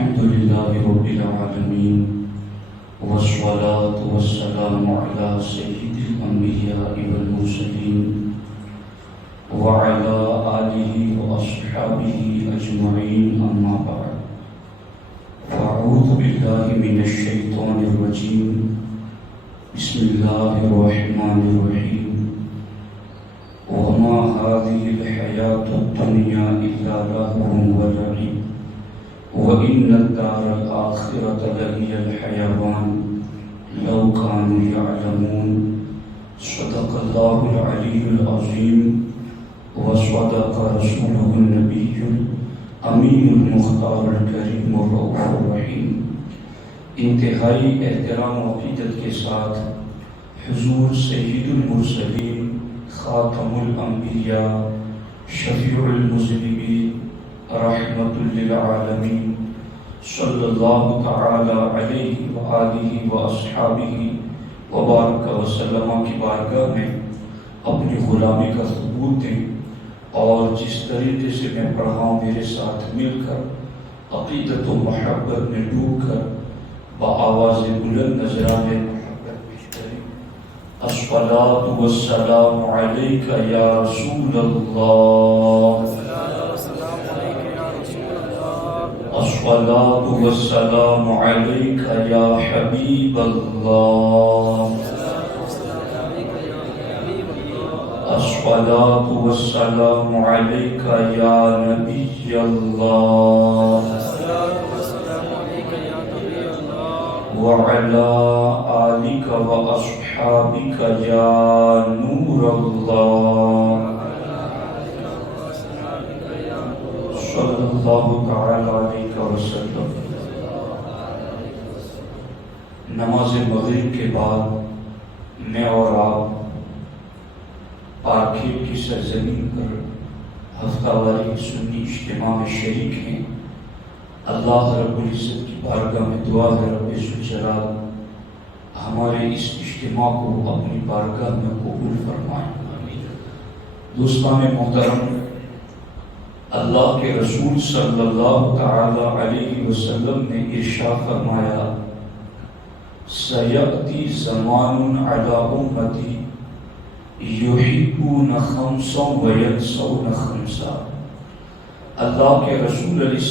الحمد لله رب العالمين والصلاة والسلام على سيد الأنبياء والمرسلين وعلى آله وأصحابه أجمعين أما بعد فأعوذ بالله من الشيطان الرجيم بسم الله الرحمن الرحيم وما هذه الحياة الدنيا إلا لهو ولعب وإن الدار الآخرة لهي الحيوان لو كانوا يعلمون صدق الله العلي العظيم وصدق رسوله النبي الأمين المختار الكريم الرؤوف الرحيم. انتہائی احترام و عقیدت کے ساتھ حضور سید المرسلین خاتم الانبیاء شفیع المذنبین رحمت للعالمین صلی اللہ تعالی علیہ وآلہ واصحابہ وبارک وسلم کی بارگاہ میں اپنی غلامی کا ثبوت دیں اور جس طریقے سے میں پڑھا ہوں میرے ساتھ مل کر عقیدت و محبت میں ڈوب کر بآواز بلند نذرانے محبت پیش کریں. الصلاۃ والسلام علیک یا رسول اللہ، الصلاۃ والسلام علیک یا حبیب اللہ، الصلاۃ والسلام علیک یا نبی اللہ وعلى آلك وأصحابك يا نور الله صلى الله تعالى عليك وسلم. نماز مغرب کے بعد میں اور آپ پارکھیل کی سرزمین پر ہفتہ واری سنی اجتماع میں شریک ہیں. اللہ رب العزت کی بارگاہ میں دعا ہے رب ذوالجلال ہمارے اس اجتماع کو اپنی بارگاہ میں قبول فرمائیں. دوستان محترم، اللہ کے رسول صلی اللہ تعالی علیہ وسلم نے ارشاد فرمایا سیأتی زمان علی امتی یحبون خمسا وینسون خمسا. اللہ کے رسول علیہ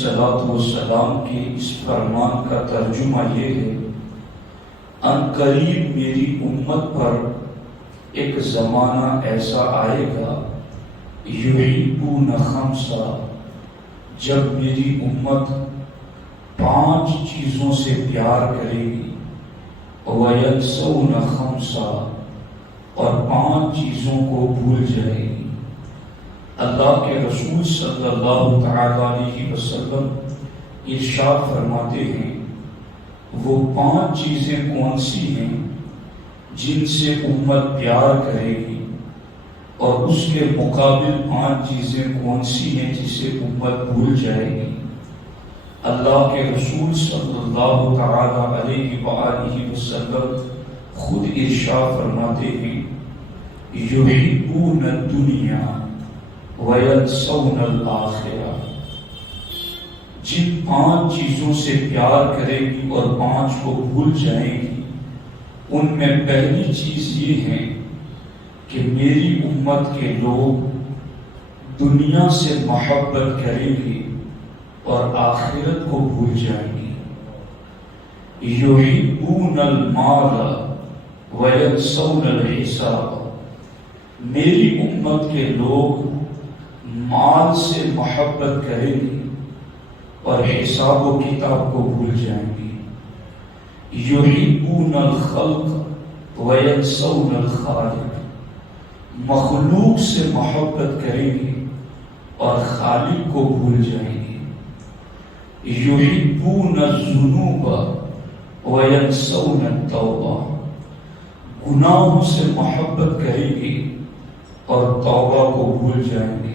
السلام کے اس فرمان کا ترجمہ یہ ہے ان قریب میری امت پر ایک زمانہ ایسا آئے گا یحبون خمسا، جب میری امت 5 چیزوں سے پیار کرے گی، وینسون خمسا، اور 5 چیزوں کو بھول جائے گی. اللہ کے رسول صلی اللہ تعالی علیہ وسلم ارشاد فرماتے ہیں وہ 5 چیزیں کون سی ہیں جن سے امت پیار کرے گی، اور اس کے مقابل 5 چیزیں کون سی ہیں جسے امت بھول جائے گی. اللہ کے رسول صلی اللہ تعالی علیہ وآلہ وسلم خود ارشاد فرماتے ہیں یحبون الدنیا وَيَنْسَوْنَ الْآخِرَةَ. جن 5 چیزوں سے پیار کرے گی اور 5 کو بھول جائے گی، ان میں پہلی چیز یہ ہے کہ میری امت کے لوگ دنیا سے محبت کریں گے اور آخرت کو بھول جائیں گے. یحبون المال وَيَنْسَوْنَ الْحِسَابَ. میری امت کے لوگ مال سے محبت کریں گے اور حساب و کتاب کو بھول جائیں گے. یحبون الخلق وینسون الخالق. مخلوق سے محبت کریں گے اور خالق کو بھول جائیں گے. یحبون الذنوب وینسون التوبہ. گناہوں سے محبت کریں گے اور توبہ کو بھول جائیں گے.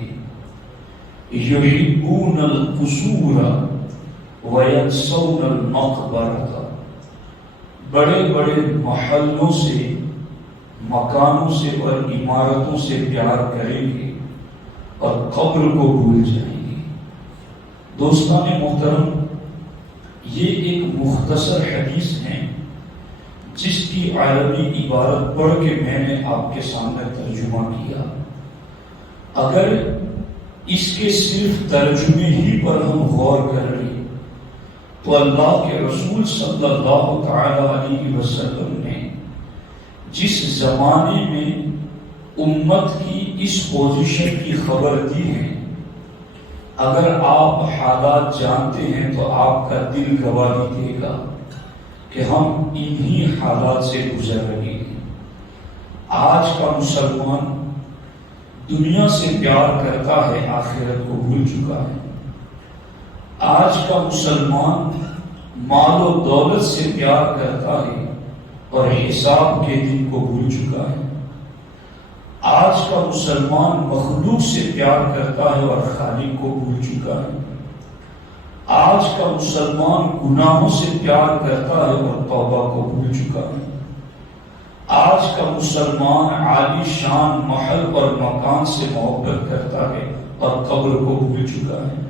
یحبون القصور وینسون المقبرۃ. بڑے بڑے محلوں سے، مکانوں سے اور عمارتوں سے پیار کریں گے اور قبر کو بھول جائیں گے. دوستان محترم، یہ ایک مختصر حدیث ہے جس کی عربی عبارت پڑھ کے میں نے آپ کے سامنے ترجمہ کیا۔ اگر اس کے صرف ترجمے ہی پر ہم غور کر لیں تو اللہ کے رسول صلی اللہ تعالی علیہ وسلم نے جس زمانے میں امت کی اس پوزیشن کی خبر دی ہے، اگر آپ حالات جانتے ہیں تو آپ کا دل گواہی دے گا کہ ہم انہی حالات سے گزر رہے ہیں۔ آج کا مسلمان دنیا سے پیار کرتا ہے، آخرت کو بھول چکا ہے۔ آج کا مسلمان مال و دولت سے پیار کرتا ہے اور حساب کے دن کو بھول چکا ہے۔ آج کا مسلمان مخلوق سے پیار کرتا ہے اور خالق کو بھول چکا ہے۔ آج کا مسلمان گناہوں سے پیار کرتا ہے اور توبہ کو بھول چکا ہے۔ آج کا مسلمان عالی شان محل اور مکان سے محبت کرتا ہے اور قبر کو بھول چکا ہے۔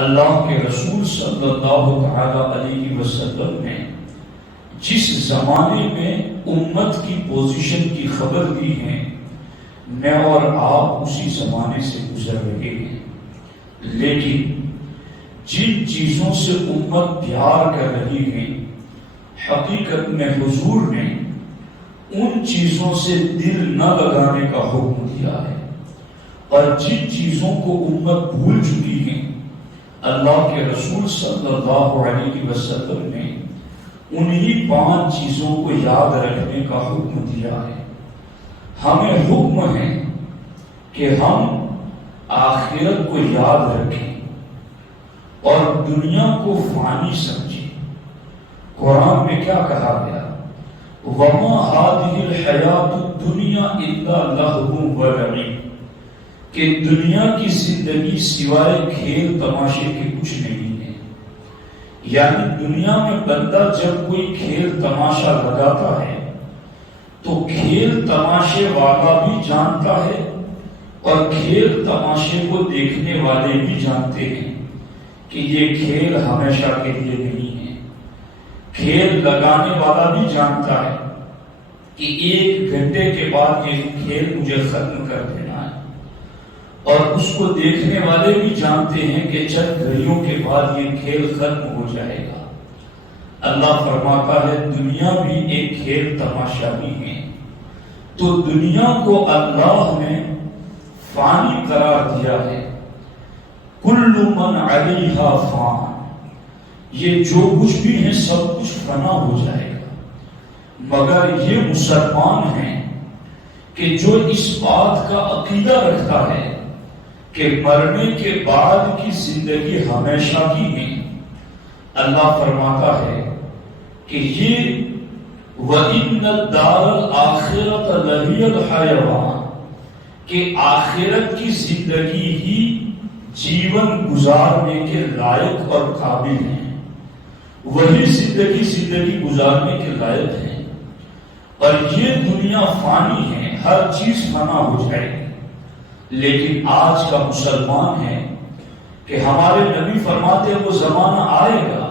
اللہ کے رسول صلی اللہ تعالی علیہ وسلم نے جس زمانے میں امت کی پوزیشن کی خبر دی ہے، میں اور آپ اسی زمانے سے گزر رہے ہیں۔ لیکن جن چیزوں سے امت پیار کر رہی ہے، حقیقت میں حضور نے ان چیزوں سے دل نہ لگانے کا حکم دیا ہے، اور جن چیزوں کو امت بھول چکی ہے، اللہ کے رسول صلی اللہ علیہ وسلم نے انہی 5 چیزوں کو یاد رکھنے کا حکم دیا ہے۔ ہمیں حکم ہے کہ ہم آخرت کو یاد رکھیں اور دنیا کو فانی سمجھیں۔ قرآن میں کیا کہا گیا؟ وَمَا هَذِهِ الْحَيَاةُ الدُّنْيَا إِلَّا لَهْوٌ وَلَعِبٌ، کہ دنیا کی زندگی سوائے کھیل تماشے کے کچھ نہیں ہے۔ یعنی دنیا میں بندہ جب کوئی کھیل تماشا لگاتا ہے تو کھیل تماشے والا بھی جانتا ہے اور کھیل تماشے کو دیکھنے والے بھی جانتے ہیں کہ یہ کھیل ہمیشہ کے لیے نہیں ہے۔ کھیل لگانے والا بھی جانتا ہے کہ 1 گھنٹے کے بعد یہ کھیل مجھے ختم کر دینا ہے، اور اس کو دیکھنے والے بھی جانتے ہیں کہ چند گھڑیوں کے بعد یہ کھیل ختم ہو جائے گا۔ اللہ فرماتا ہے دنیا بھی ایک کھیل تماشا بھی ہے۔ تو دنیا کو اللہ نے فانی قرار دیا ہے۔ کل من علیہا فان، یہ جو کچھ بھی ہے سب کچھ فنا ہو جائے گا، مگر یہ مسلمان ہیں کہ جو اس بات کا عقیدہ رکھتا ہے کہ مرنے کے بعد کی زندگی ہمیشہ کی ہے۔ اللہ فرماتا ہے کہ یہ وَإِنَّ الدَّارَ الْآخِرَةَ لَهِيَ الْحَيَوَانُ، کہ آخرت کی زندگی ہی جیون گزارنے کے لائق اور قابل ہیں۔ وہی زندگی گزارنے کے لائق ہیں، اور یہ دنیا فانی ہے، ہر چیز فنا ہو جائے گی۔ لیکن آج کا مسلمان ہے کہ ہمارے نبی فرماتے ہیں وہ زمانہ آئے گا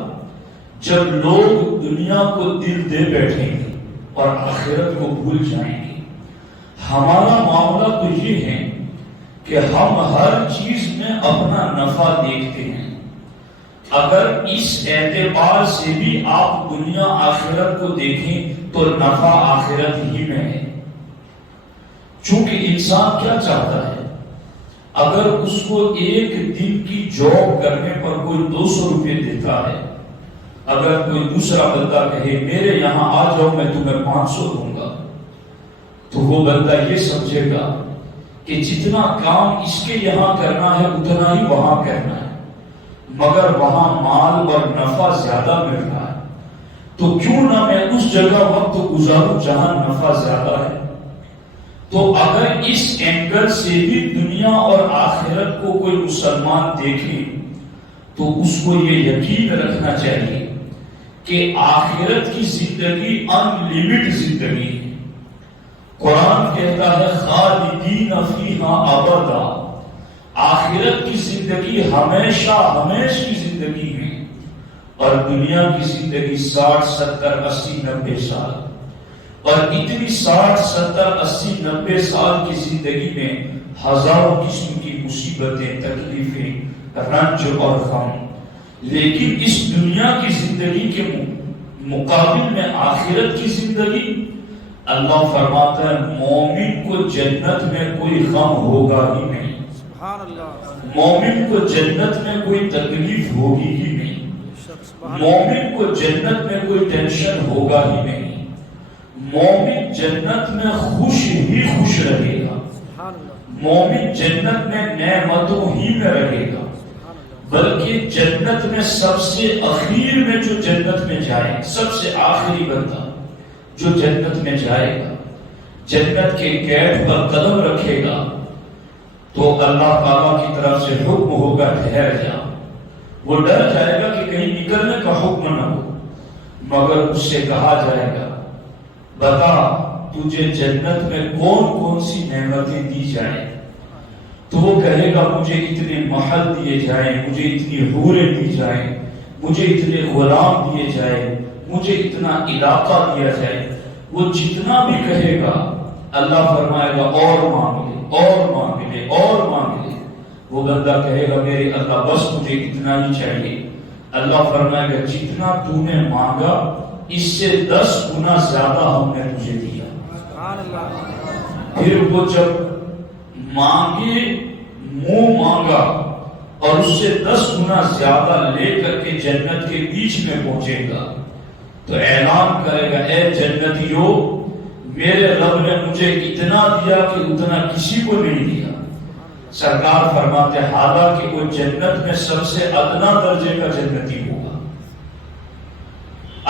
جب لوگ دنیا کو دل دے بیٹھیں گے اور آخرت کو بھول جائیں گے۔ ہمارا معاملہ تو یہ ہے کہ ہم ہر چیز میں اپنا نفع دیکھتے ہیں۔ اگر اس اعتبار سے بھی آپ دنیا آخرت کو دیکھیں تو نفع آخرت ہی میں ہے۔ چونکہ انسان کیا چاہتا ہے؟ اگر اس کو 1 دن کی جاب کرنے پر کوئی 200 روپے دیتا ہے، اگر کوئی دوسرا بندہ کہے میرے یہاں آ جاؤ میں تمہیں 500 دوں گا، تو وہ بندہ یہ سمجھے گا کہ جتنا کام اس کے یہاں کرنا ہے اتنا ہی وہاں کرنا ہے، مگر وہاں مال اور نفع زیادہ مل رہا ہے، تو کیوں نہ میں اس جگہ وقت گزاروں جہاں نفع زیادہ ہے۔ تو اگر اس اینگل سے بھی دنیا اور آخرت کو کوئی مسلمان دیکھے تو اس کو یہ یقین رکھنا چاہیے کہ آخرت کی زندگی ان لمٹ زندگی ہے۔ قرآن کہتا ہے خالدین فیہا ابدا، آخرت کی زندگی ہمیشہ ہمیش کی زندگی ہے، اور دنیا کی زندگی 60 70 80 90 سال، اور اتنی 60 70 80 90 سال کی زندگی میں ہزاروں قسم کی مصیبتیں، تکلیفیں، رنج اور غم، لیکن اس دنیا کی زندگی کے مقابل میں آخرت کی زندگی، اللہ فرماتا ہے مومن کو جنت میں کوئی غم ہوگا ہی نہیں، مومن کو جنت میں کوئی تکلیف ہوگی ہی نہیں، مومن کو جنت میں کوئی ٹینشن ہوگا ہی نہیں، مومن جنت میں خوش ہی خوش رہے گا، مومن جنت میں نعمتوں ہی میں رہے گا، بلکہ جنت میں سب سے اخیر میں جو جنت میں جائے، سب سے آخری بندہ جو جنت میں جائے گا، جنت کے گیٹ پر قدم رکھے گا تو اللہ تعالیٰ کی طرف سے حکم ہوگا ٹھہر جا، وہ ڈر جائے گا کہ کہیں نکلنے کا حکم نہ ہو، مگر اس سے کہا جائے گا بتا تجھے جنت میں کون کون سی نعمتیں دی جائیں، تو وہ کہے گا مجھے اتنے محل دیے جائیں، مجھے اتنی حوریں دی جائیں، مجھے اتنے غلام دیے جائیں، مجھے اتنا علاقہ دیا جائے، وہ جتنا بھی کہے گا اللہ فرمائے گا اور مانگ لے اور مانگ لے اور مانگ لے، وہ بندہ کہے گا میرے اللہ بس مجھے اتنا ہی چاہیے، اللہ فرمائے گا جتنا تو نے مانگا اس سے 10 گنا زیادہ ہم نے تجھے دیا۔ پھر وہ جب مانگے منہ مانگا اور اس سے 10 گنا زیادہ لے کر کے جنت کے بیچ میں پہنچے گا تو اعلان کرے گا اے جنتیو میرے رب نے مجھے اتنا دیا کہ اتنا کسی کو نہیں دیا۔ سرکار فرماتے حالانکہ وہ جنت میں سب سے ادنا درجے کا جنتی ہوگا،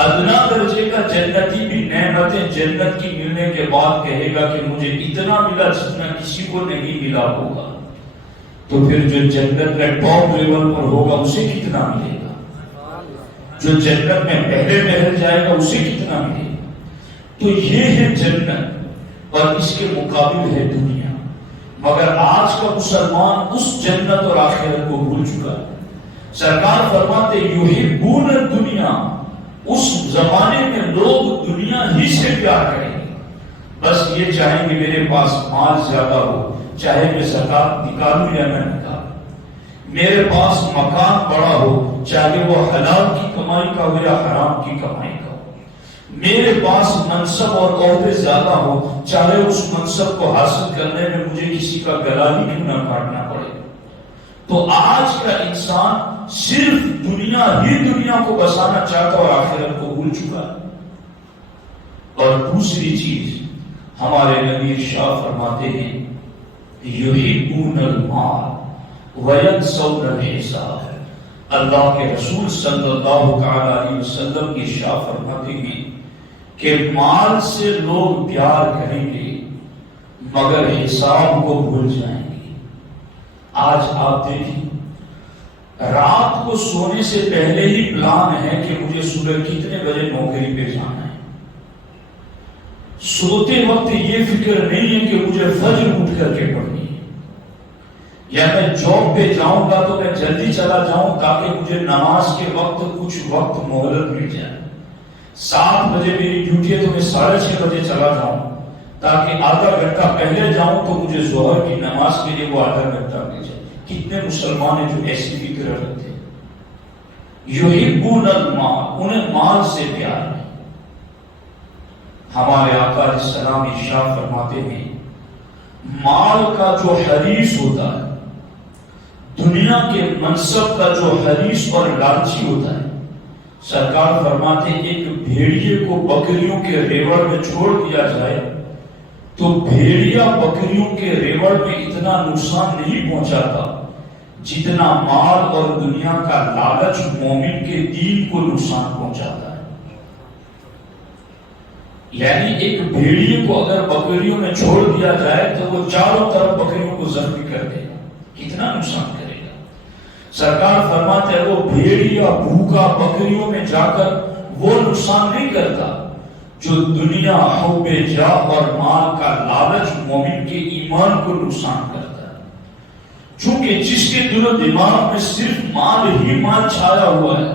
ادنا درجے کا جنتی بھی نعمتیں جنت کی ملنے کے بعد کہے گا کہ مجھے اتنا ملا جتنا کسی کو نہیں ملا ہوگا، تو پھر جو جنت میں ٹاپ لیول پر ہوگا اسے کتنا ملے گا، جو جنت میں پہلے پہل جائے گا اسے کتنا ملے گا۔ تو یہ ہے جنت اور اس کے مقابل ہے دنیا، مگر آج کا مسلمان اس جنت اور آخرت کو بھول چکا ہے۔ سرکار فرماتے یحبون الدنیا، اس زمانے میں لوگ دنیا ہی سے پیار کریں گے، بس یہ چاہیں گے میرے پاس مال زیادہ ہو، چاہے میں زکات نکالوں یا نہ نکالوں، میرے پاس مکان بڑا ہو، چاہے وہ حلال کی کمائی کا ہو یا حرام کی کمائی کا ہو، میرے پاس منصب اور عہدے زیادہ ہو، چاہے اس منصب کو حاصل کرنے میں مجھے کسی کا گلا ہی کیوں نہ کاٹنا پڑے۔ تو آج کا انسان صرف دنیا ہی دنیا کو بسانا چاہتا اور آخرت کو بھول چکا ہے۔ اور دوسری چیز ہمارے نبی ارشاد فرماتے ہیں یحبون المال وینسون الحساب، اللہ کے رسول صلی اللہ تعالی علیہ وسلم ارشاد فرماتے ہیں کہ مال سے لوگ پیار کریں گے مگر حساب کو بھول جائیں گے۔ آج آپ دیکھیں رات کو سونے سے پہلے ہی پلان ہے کہ مجھے صبح کتنے بجے نوکری پہ جانا ہے، سوتے وقت یہ فکر نہیں ہے کہ مجھے فجر اٹھ کر کے پڑھنی ہے، یا میں جاب پہ جاؤں گا تو میں جلدی چلا جاؤں تاکہ مجھے نماز کے وقت کچھ وقت مہلت مل جائے، 7 بجے میری ڈیوٹی ہے تو میں 6:30 بجے چلا جاؤں تاکہ آدھا گھنٹہ پہلے جاؤں تو مجھے ظہر کی نماز کے لیے وہ آدھا گھنٹہ مل جائے۔ کتنے مسلمان ہیں جو ایسی فکر رکھتے ہیں؟ یحبون المال، انہیں مال سے پیار ہے۔ ہمارے آقا علیہ السلام ارشاد فرماتے ہیں مال کا جو حریص ہوتا ہے، دنیا کے منصب کا جو حریص اور لالچی ہوتا ہے، سرکار فرماتے ہیں ایک بھیڑیے کو بکریوں کے ریوڑ میں چھوڑ دیا جائے تو بھیڑیا بکریوں کے ریوڑ میں اتنا نقصان نہیں پہنچاتا جتنا مال اور دنیا کا لالچ مومن کے دین کو نقصان پہنچاتا ہے۔ یعنی ایک بھیڑیے کو اگر بکریوں میں چھوڑ دیا جائے تو وہ چاروں طرف بکریوں کو زخمی کر دے گا، کتنا نقصان کرے گا۔ سرکار فرماتے ہیں وہ بھیڑیا بھوکا بکریوں میں جا کر وہ نقصان نہیں کرتا جو دنیا حب جاہ اور مال کا لالچ مومن کے ایمان کو نقصان کرتا ہے، چونکہ جس کے دل و دماغ میں صرف مال ہی مال چھایا ہوا ہے،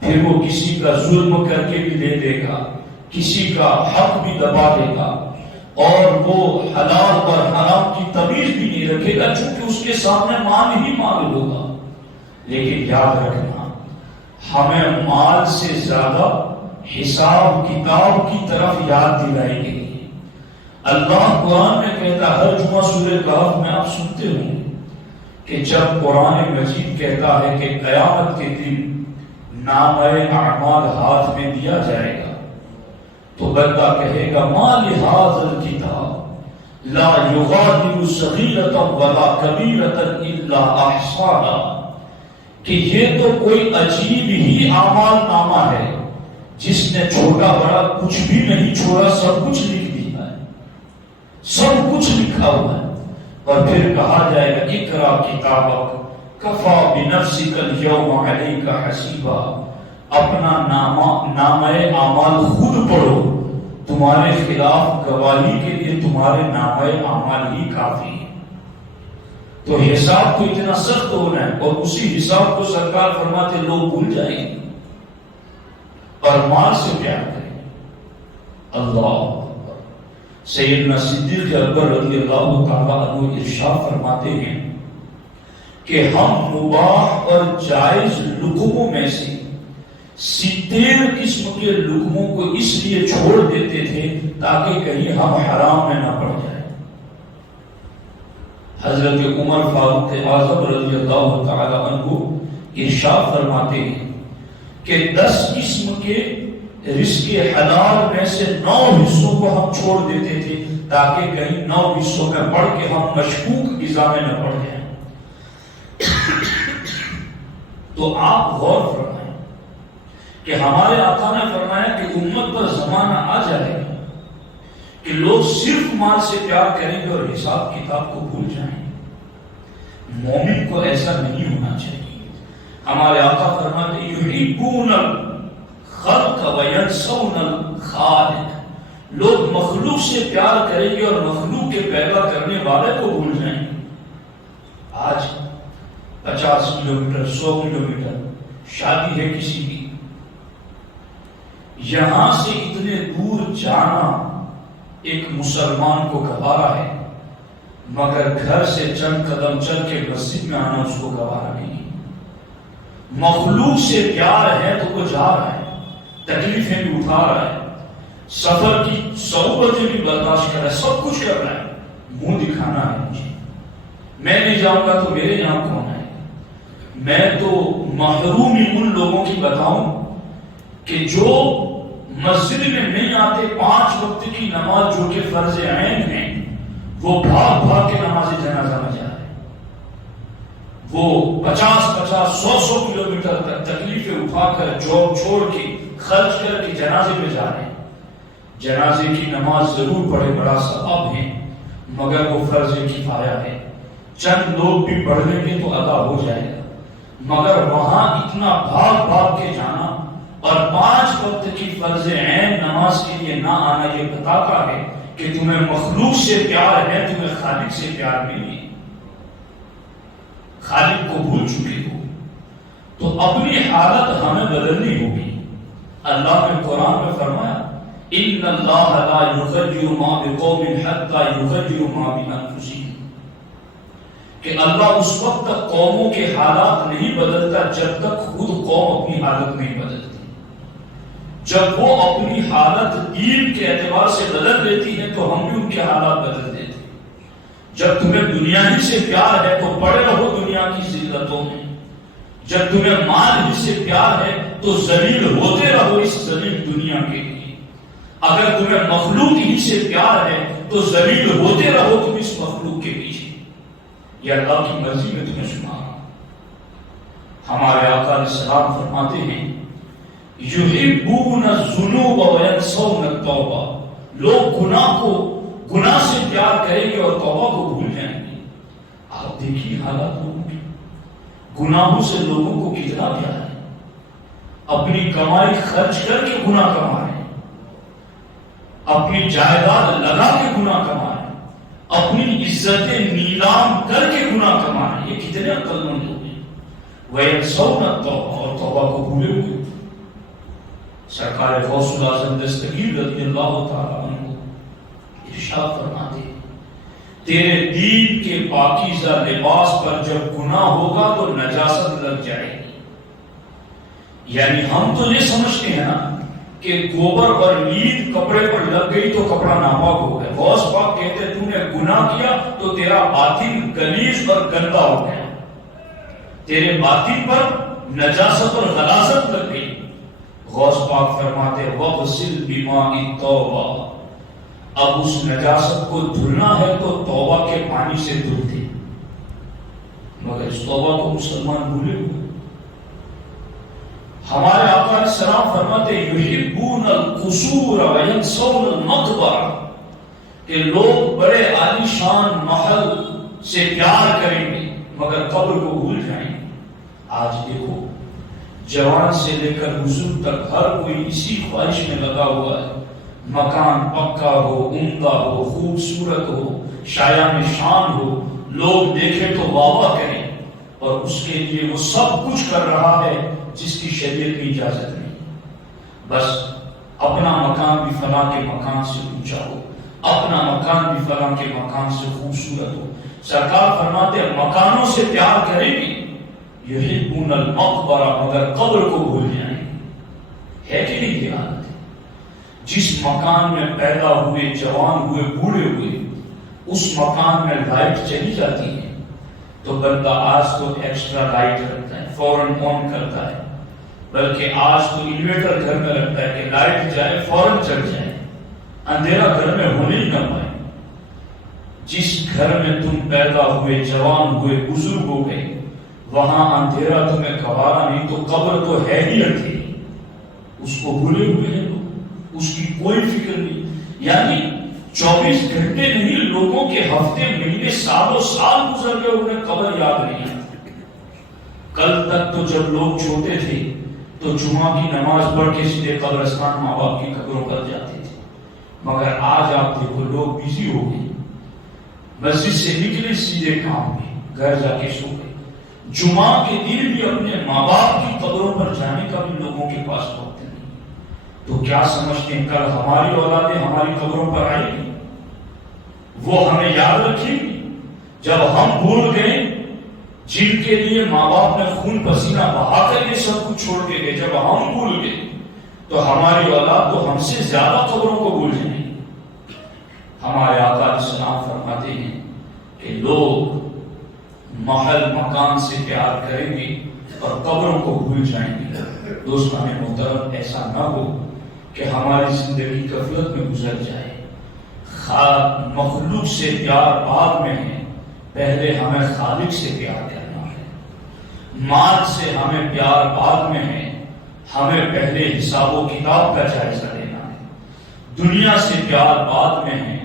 پھر وہ کسی کا ظلم کر کے بھی دے دے گا، کسی کا حق بھی دبا دے گا، اور وہ حلال اور حرام کی تمیز بھی نہیں رکھے گا، چونکہ اس کے سامنے مال ہی مال ہوگا۔ لیکن یاد رکھنا، ہمیں مال سے زیادہ حساب کتاب کی طرف یاد دلائی گئی ہے۔ اللہ قرآن میں کہتا، ہر جمعہ سورہ کہف میں آپ سنتے ہوں کہ جب قرآن مجید کہتا ہے کہ قیامت کے دن نامہ اعمال ہاتھ میں دیا جائے گا، تو بندہ کہے گا ما لهذا الکتاب لا یغادر صغیرۃ ولا کبیرۃ الا احصاها، کہ یہ تو کوئی عجیب ہی اعمال نامہ ہے جس نے چھوٹا بڑا کچھ بھی نہیں چھوڑا، سب کچھ لکھ دیا ہے، سب کچھ لکھا ہوا ہے۔ اور پھر کہا جائے گا اقرا کتابک کفا بنفسک اليوم علیک حسیبا، اپنا نامہ اعمال خود پڑھو، تمہارے خلاف گواہی کے لیے تمہارے نامہ اعمال ہی کافی ہے۔ تو حساب تو اتنا سخت ہونا ہے، اور اسی حساب کو سرکار فرماتے لوگ بھول جائیں گے اور مال سے پیار کریں۔ اللہ سیدنا صدیق اکبر رضی اللہ تعالیٰ عنہ ارشاد فرماتے ہیں کہ ہم مباح اور جائز لقموں میں سے 70 قسم کے لقموں کو اس لیے چھوڑ دیتے تھے تاکہ کہیں ہم حرام میں نہ پڑ جائیں۔ حضرت عمر فاروق اعظم رضی اللہ تعالی عنہ ارشاد فرماتے ہیں کہ 10 قسم کے رزق حلال میں سے 9 حصوں کو ہم چھوڑ دیتے تھے تاکہ کہیں 9 حصوں میں پڑھ کے ہم مشکوک غذا میں نہ پڑ جائیں۔ تو آپ غور فرمائیں کہ ہمارے آقا نے فرمایا کہ امت پر زمانہ آ جائے گا کہ لوگ صرف مال سے پیار کریں گے اور حساب کتاب کو بھول جائیں گے۔ مومن کو ایسا نہیں ہونا چاہیے۔ ہمارے آقا فرماتے ہیں یحبون الخلق وینسون الخالق، لوگ مخلوق سے پیار کریں گے اور مخلوق کے پیدا کرنے والے کو بھول جائیں گے۔ آج 50 کلومیٹر 100 کلومیٹر شادی ہے کسی کی، یہاں سے اتنے دور جانا ایک مسلمان کو گوارا ہے، مگر گھر سے چند قدم چل کے مسجد میں آنا اس کو گوارا نہیں۔ مخلوق سے پیار ہے تو وہ جا رہا ہے، تکلیفیں بھی اٹھا رہا ہے، سفر کی صعوبتیں بھی برداشت کر رہا ہے، سب کچھ کر رہا ہے، منہ دکھانا ہے مجھے، میں نہیں جاؤں گا تو میرے یہاں کون ہے۔ میں تو محروم ہی ان لوگوں کی بتاؤں کہ جو مسجد میں نہیں آتے، 5 وقت کی نماز جو کہ فرض عین ہے وہ بھاگ بھاگ کے نماز جنازہ میں جا رہے ہیں، وہ 50 100 کلومیٹر تک تکلیفیں اٹھا کر جاب چھوڑ کے خرچ کر کے جنازے میں جا رہے ہیں۔ جنازے کی نماز ضرور پڑھے، بڑا ثواب ہے، مگر وہ فرض کفایہ ہے، چند لوگ بھی پڑھ لیں گے تو ادا ہو جائے گا، مگر وہاں اتنا بھاگ بھاگ کے جانا اور 5 وقت کی فرض عین نماز کے لیے نہ آنا، یہ بتاتا ہے کہ تمہیں مخلوق سے پیار ہے، تمہیں خالق سے پیار نہیں ہے، خالق کو بھول چکے ہو۔ تو اپنی حالت ہمیں بدلنی ہوگی۔ اللہ نے قرآن میں فرمایا ان اللہ لا یغیر ما بقوم حتی یغیروا ما بانفسہم، کہ اللہ اس وقت تک قوموں کے حالات نہیں بدلتا جب تک خود قوم اپنی حالت نہیں بدلتی۔ جب وہ اپنی حالت دین کے اعتبار سے بدل دیتی ہے تو ہم بھی ان کے حالات بدل دیتے ہیں۔ جب تمہیں دنیا ہی سے پیار ہے تو پڑے رہو دنیا کی ذلتوں میں، جب تمہیں مال ہی سے پیار ہے تو ذلیل ہوتے رہو اس ذلیل دنیا کے لیے، اگر تمہیں مخلوق ہی سے پیار ہے تو ذلیل ہوتے رہو تم اس مخلوق کے پیچھے۔ یہ اللہ کی مرضی میں تمہیں سنا۔ ہمارے آقا علیہ السلام فرماتے ہیں یحبون الذنوب وینسون التوبہ، لوگ گناہ سے پیار کریں گے اور توبہ کو بھول جائیں گے۔ آپ دیکھیے حالات لوگوں کے، گناہوں سے لوگوں کو کتنا پیار ہے، اپنی کمائی خرچ کر کے گناہ کما رہے ہیں، اپنی جائیداد لگا کے گناہ کما رہے ہیں، اپنی عزتیں نیلام کر کے گناہ کما رہے ہیں۔ یہ کتنے عقل مند لوگ ہیں۔ وینسون التوبہ، اور توبہ کو بھولے ہوئے۔ سرکار غوث الاعظم دستگیر رضی اللہ تعالیٰ عنہ ارشاد فرماتے ہیں تیرے دین کے پاکیزہ لباس پر جب گناہ ہوگا تو نجاست لگ جائے گی۔ یعنی ہم تو یہ سمجھتے ہیں نا کہ گوبر اور لید کپڑے پر لگ گئی تو کپڑا ناپاک ہو گیا۔ غوث پاک کہتے ہیں تو نے گناہ کیا تو تیرا باطن غلیظ اور گندا ہو گیا، تیرے باطن پر نجاست اور غلاظت لگ گئی۔ غوث پاک فرماتے وغسل بماء التوبہ، اب اس نجاست کو دھلنا ہے تو توبہ کے پانی سے دھلتے، مگر اس توبہ کو مسلمان بھولے ہوئے۔ ہمارے آقا علیہ السلام فرماتے یحبون القصور وینسون المقبرہ، کہ لوگ بڑے عالی شان محل سے پیار کریں گے مگر قبر کو بھول جائیں گے۔ آج دیکھو جوان سے لے کر بزرگ تک ہر کوئی اسی خواہش میں لگا ہوا ہے، مکان پکا ہو، عمدہ ہو، خوبصورت ہو، شایان شان ہو، لوگ دیکھیں تو واہ واہ کریں، اور اس کے لیے وہ سب کچھ کر رہا ہے جس کی شریعت کی اجازت نہیں۔ بس اپنا مکان بھی فلاں کے مکان سے اونچا ہو، اپنا مکان بھی فلاں کے مکان سے خوبصورت ہو۔ سرکار فرماتے ہیں مکانوں سے پیار کریں گے، یحبون المقبرہ، مگر قبر کو بھول جائیں گے۔ ہے کہ نہیں یہ حالت؟ جس مکان میں پیدا ہوئے، جوان ہوئے، بوڑھے ہوئے، اس مکان میں لائٹ چلی جاتی ہے تو بندہ آج تو ایکسٹرا لائٹ رکھتا ہے، فوراً آن کرتا ہے، بلکہ آج تو انویٹر گھر میں رکھتا ہے کہ لائٹ جائے فوراً چل جائے، اندھیرا گھر میں ہونے ہی نہ پائے۔ جس گھر میں تم پیدا ہوئے، جوان ہوئے، بزرگ ہو گئے، وہاں اندھیرا تمہیں گوارا نہیں تو قبر تو ہے ہی اندھیری، اس کو بھولے ہوئے ہیں لوگ، اس کی کوئی فکر نہیں۔ یعنی 24 گھنٹے نہیں، لوگوں کے ہفتے، مہینے، سالوں سال گزر گئے، انہیں قبر یاد نہیں آتی۔ کل تک تو جب لوگ چھوٹے تھے تو جمعہ کی نماز پڑھ کے سیدھے قبرستان ماں باپ کی قبروں پر جاتے تھے، مگر آج آپ دیکھو لوگ بیزی ہو گئے، مسجد سے نکلے سیدھے کام میں، گھر جا کے سو گئے۔ جمعہ کے دن بھی اپنے ماں باپ کی قبروں پر جانے کا بھی لوگوں کے پاس وقت نہیں۔ تو کیا سمجھتے ہیں کل ہماری اولادیں ہماری قبروں پر آئیں گی، وہ ہمیں یاد رکھیں گی؟ جب ہم بھول گئے، جن کے لیے ماں باپ نے خون پسینہ بہا کر یہ سب کچھ چھوڑ کے گئے، جب ہم بھول گئے تو ہماری اولاد تو ہم سے زیادہ قبروں کو بھول جائیں گے۔ ہمارے آقا علیہ السلام فرماتے ہیں کہ لوگ محل مکان سے پیار کریں گے اور قبروں کو بھول جائیں گے۔ دوستان محترم، ایسا نہ ہو کہ ہماری زندگی غفلت میں گزر جائے۔ مخلوق سے پیار بعد میں ہے، پہلے ہمیں خالق سے پیار کرنا ہے۔ مال سے ہمیں پیار بعد میں ہے، ہمیں پہلے حساب و کتاب کا جائزہ لینا ہے۔ دنیا سے پیار بعد میں ہے،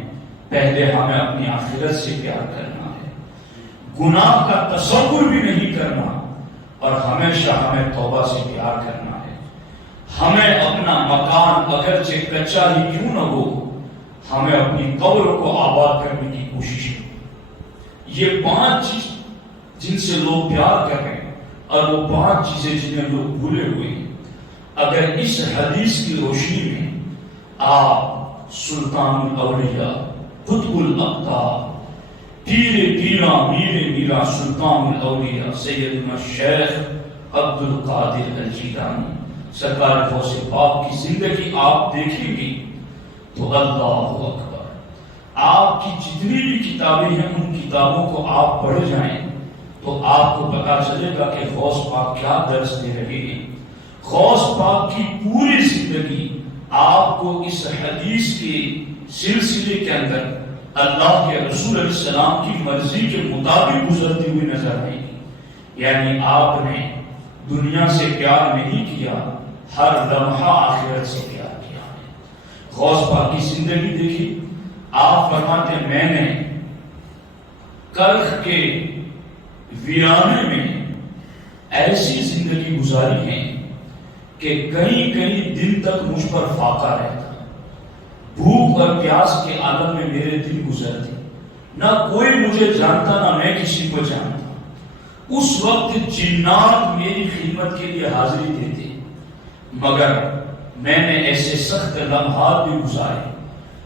پہلے ہمیں اپنی آخرت سے پیار کرنا ہے۔ گناہ کا تصور بھی نہیں کرنا، اور ہمیشہ ہمیں توبہ سے پیار کرنا ہے۔ ہمیں اپنا مکان اگرچہ کچا ہی کیوں نہ ہو، ہمیں اپنی قبر کو آباد کرنے کی کوشش ہے۔ یہ 5 چیز جن سے لوگ پیار کر رہے ہیں، اور وہ 5 چیزیں جنہیں لوگ بھولے ہوئے ہیں، اگر اس حدیث کی روشنی میں آپ سلطان الاولیاء، قطب الاقطاب، پیر پیرا، میر میرا، سلطان الاولیاء سیدنا شیخ عبد القادر الجیلانی سرکار غوث پاک کی زندگی آپ دیکھیں گی تو اللہ اکبر، آپ کی جتنی بھی کتابیں ہیں ان کتابوں کو آپ پڑھ جائیں تو آپ کو پتا چلے گا کہ غوث پاک کیا درس دے رہے ہیں۔ غوث پاک کی پوری زندگی آپ کو اس حدیث کے سلسلے کے اندر اللہ کے رسول علیہ السلام کی مرضی کے مطابق گزرتی ہوئی نظر آئے گی۔ یعنی آپ نے دنیا سے پیار نہیں کیا، ہر لمحہ آخرت سے پیار کیا ہے۔ غوث پاک کی زندگی دیکھی، آپ فرماتے ہیں میں نے کرخ کے ویرانے میں ایسی زندگی گزاری ہے کہ کئی کئی دن تک مجھ پر فاقہ رہتا، بھوک اور پیاس کے عالم میں میرے دن گزرتے، نہ کوئی مجھے جانتا نہ میں کسی کو جانتا۔ اس وقت جنات میری خدمت کے لیے حاضری دیتے، مگر میں نے ایسے سخت لمحات بھی گزارے۔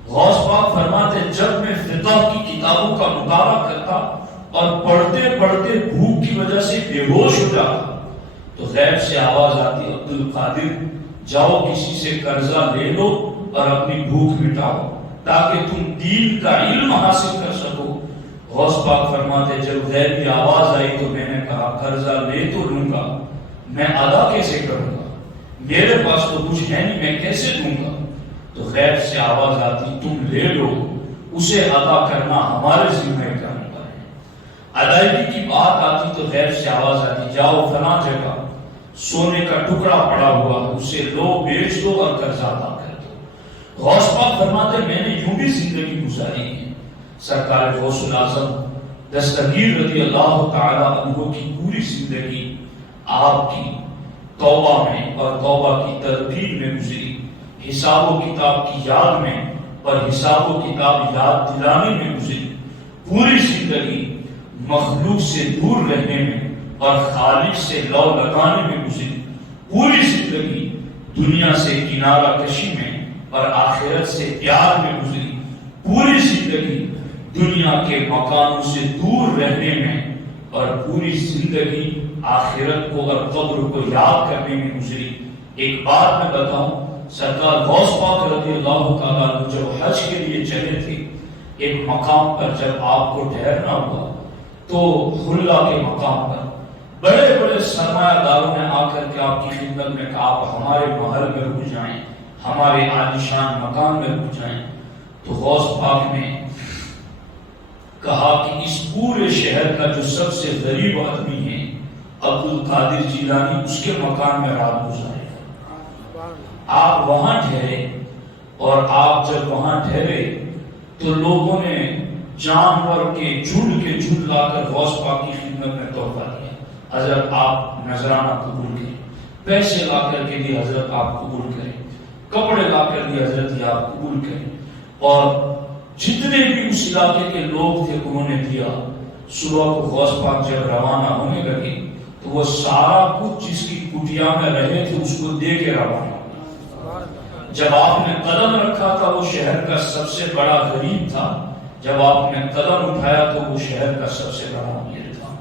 غوث پاک فرماتے جب میں فقہ کی کتابوں کا مطالعہ کرتا اور پڑھتے پڑھتے بھوک کی وجہ سے بے ہوش ہو جاتا تو غیب سے آواز آتی عبد القادر جاؤ کسی سے قرضہ لے لو اور اپنی بھوک مٹاؤ تاکہ تم دین کا علم حاصل کر سکو۔ غوث پاک فرماتے جب غیبی آواز آئی تو میں نے کہا قرضہ لے تو لوں گا، میں ادا کیسے کروں گا، میرے پاس تو کچھ ہے نہیں، میں کیسے دوں گا؟ تو غیب سے آواز آتی تم لے لو، اسے ادا کرنا ہمارے ذمہ کا نمبر ہے۔ ادائیگی کی بات آتی تو غیب سے آواز آتی جاؤ فلاں جگہ سونے کا ٹکڑا پڑا ہوا اسے لو، بیچ دو اور قرضہ ادا کر دو۔ غوث پاک فرماتے میں نے یوں بھی زندگی گزاری ہے۔ سرکار غوث الاعظم دستگیر رضی اللہ تعالی عنہ کی پوری زندگی آپ کی توبہ میں اور توبہ کی ترتیب میں گزری، حساب و کتاب کی یاد میں اور حساب و کتاب یاد دلانے میں گزری، پوری زندگی مخلوق سے دور رہنے میں اور خالق سے لو لگانے میں گزری، پوری زندگی دنیا سے کنارہ کشی میں اور آخرت سے پیار میں گزری، پوری زندگی دنیا کے مکانوں سے دور رہنے میں اور پوری زندگی آخرت کو اور قبر کو یاد کرنے میں گزری۔ ایک بات میں بتاؤں، سرکار غوث پاک رضی اللہ تعالیٰ عنہ جب حج کے لیے چلے تھے، ایک مقام پر جب آپ کو ٹھہرنا ہوا تو حلہ کے مقام پر بڑے بڑے سرمایہ داروں نے آ کر کے آپ کی خدمت میں کہا آپ ہمارے محل میں رک جائیں، ہمارے عالیشان مکان میں رک جائیں۔ تو غوث پاک نے کہا کہ اس پورے شہر کا جو سب سے غریب آدمی ہے عبد القادر جیلانی، اس کے مکان میں رات گزارے گا۔ آپ وہاں ٹھہرے اور آپ جب وہاں ٹھہرے تو لوگوں نے جانور کے جھنڈ لا کر غوث پاک کی خدمت میں تحفہ دیا، حضرت آپ نذرانہ قبول کریں، پیسے لا کر کے دی حضرت آپ قبول کریں، کپڑے لا کر دی حضرت یہ آپ قبول کریں، اور جتنے بھی اس علاقے کے لوگ تھے انہوں نے دیا۔ صبح کو غوث پاک جب روانہ ہونے لگے تو وہ سارا کچھ جس کی کٹیا میں رہے تھے اس کو دے کے روانہ ہوئے۔ جب آپ نے قدم رکھا تھا وہ شہر کا سب سے بڑا غریب تھا، جب آپ نے قدم اٹھایا تو وہ شہر کا سب سے بڑا امیر تھا۔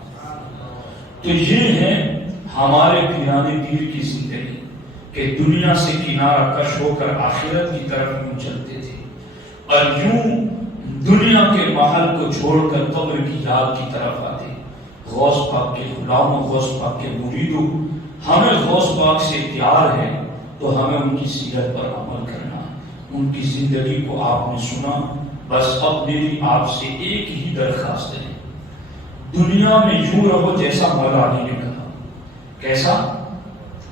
تو یہ ہے ہمارے پیرانے پیر کی زندگی کہ دنیا سے کنارہ کش ہو کر آخرت کی طرف یوں چلتے تھے اور یوں دنیا کے محل کو چھوڑ کر قبر کی یاد کی طرف آتے۔ غوث پاک کے غلاموں، غوث پاک کے مریدوں، ہمیں غوث پاک سے پیار ہے تو ہمیں ان کی سیرت پر عمل کرنا ہے۔ ان کی زندگی کو آپ نے سنا، بس اب میری آپ سے ایک ہی درخواست ہے، دنیا میں یوں رہو جیسا مولا علی نے کہا۔ کیسا؟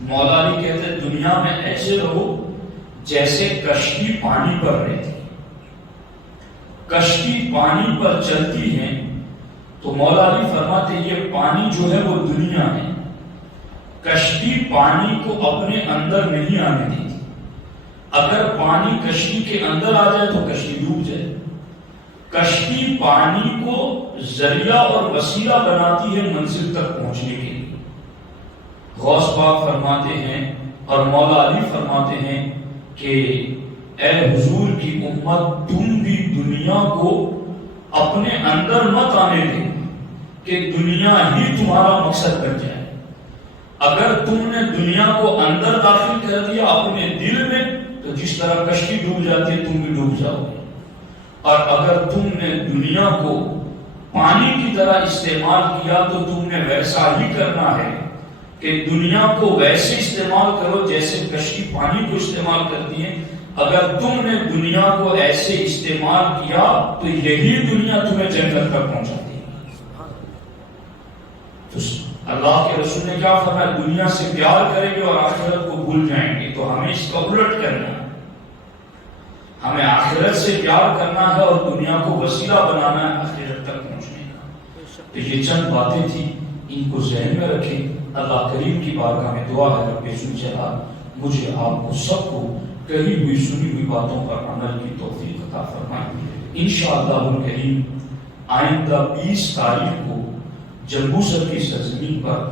مولا علی کہتے ہیں دنیا میں ایسے رہو جیسے کشتی پانی پر رہتی۔ کشتی پانی پر چلتی ہے تو مولا علی فرماتے یہ پانی جو ہے وہ دنیا ہے، کشتی پانی کو اپنے اندر نہیں آنے دیتی۔ اگر پانی کشتی کے اندر آ جائے تو کشتی ڈوب جائے۔ کشتی پانی کو ذریعہ اور وسیلہ بناتی ہے منزل تک پہنچنے کے لیے۔ غوث پاک فرماتے ہیں اور مولا علی فرماتے ہیں کہ اے حضور کی امت تم بھی دنیا کو اپنے اندر مت آنے دیں کہ دنیا ہی تمہارا مقصد بن جائے۔ اگر تم نے دنیا کو اندر داخل کر دیا اپنے دل میں تو جس طرح کشتی ڈوب جاتی ہے تم بھی ڈوب جاؤ گے، اور اگر تم نے دنیا کو پانی کی طرح استعمال کیا تو تم نے ویسا ہی کرنا ہے کہ دنیا کو ویسے استعمال کرو جیسے کشتی پانی کو استعمال کرتی ہے۔ اگر تم نے دنیا کو ایسے استعمال کیا تو یہی دنیا تمہیں جنت تک پہنچاتی ہے۔ تو اللہ کے رسول نے کیا فرمایا؟ دنیا سے پیار کریں گے اور آخرت کو بھول جائیں گے۔ تو ہمیں اس کا الٹ کرنا ہے، ہمیں آخرت سے پیار کرنا ہے اور دنیا کو وسیلہ بنانا ہے آخرت تک پہنچنے کا۔ تو یہ چند باتیں تھی، ان کو ذہن میں رکھیں۔ اللہ کریم کی بارگاہ میں دعا ہے رب ذوالجلال مجھے آپ کو سب کو کہی ہوئی سنی ہوئی باتوں پر عمل کی توفیق عطا فرمائے۔ انشاءاللہ الکریم آئندہ 20 تاریخ کو جمبوسر کی سرزمین پر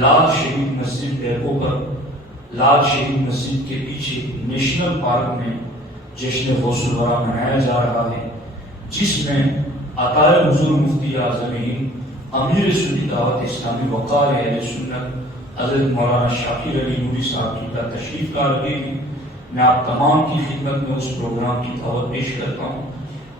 لال شہید مسجد ڈیپو پر لال شہید مسجد کے پیچھے نیشنل پارک میں جشن غوث الورا منایا جا رہا ہے، جس میں عطائے حضور مفتی اعظم ہند امیر سنی دعوت اسلامی وقار اہل سنت حضرت مولانا شاکر علی نوری صاحب کی کا تشریف لا رہے ہیں۔ میں آپ تمام کی خدمت میں اس پروگرام کی دعوت پیش کرتا ہوں۔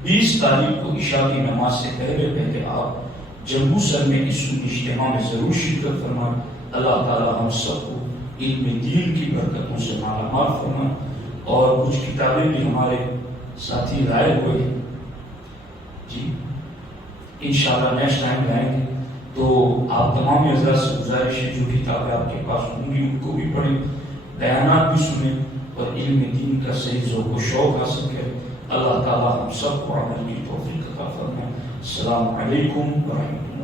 20 تاریخ کو عشاء کی نماز سے پہلے آپ جموں سر میں اس اجتماع میں ضرور شرکت فرمائیں۔ اللہ تعالی ہم سب کو علم دین کی برکتوں سے مالا مال فرمائیں، اور کچھ کتابیں بھی ہمارے ساتھی لائے ہوئے ہیں جی، انشاءاللہ نیکسٹ ٹائم لائیں گے، تو آپ تمام حضرات سے گزارش ہے جو کتابیں آپ کے پاس ہوں گی ان کو بھی پڑھیں، بیانات بھی سنیں اور علم دین کا صحیح ذوق و شوق حاصل کریں۔ اللہ تعالی ہم سب کو عمل کی توفیق عطا فرمائے۔ السلام علیکم ورحمۃ اللہ۔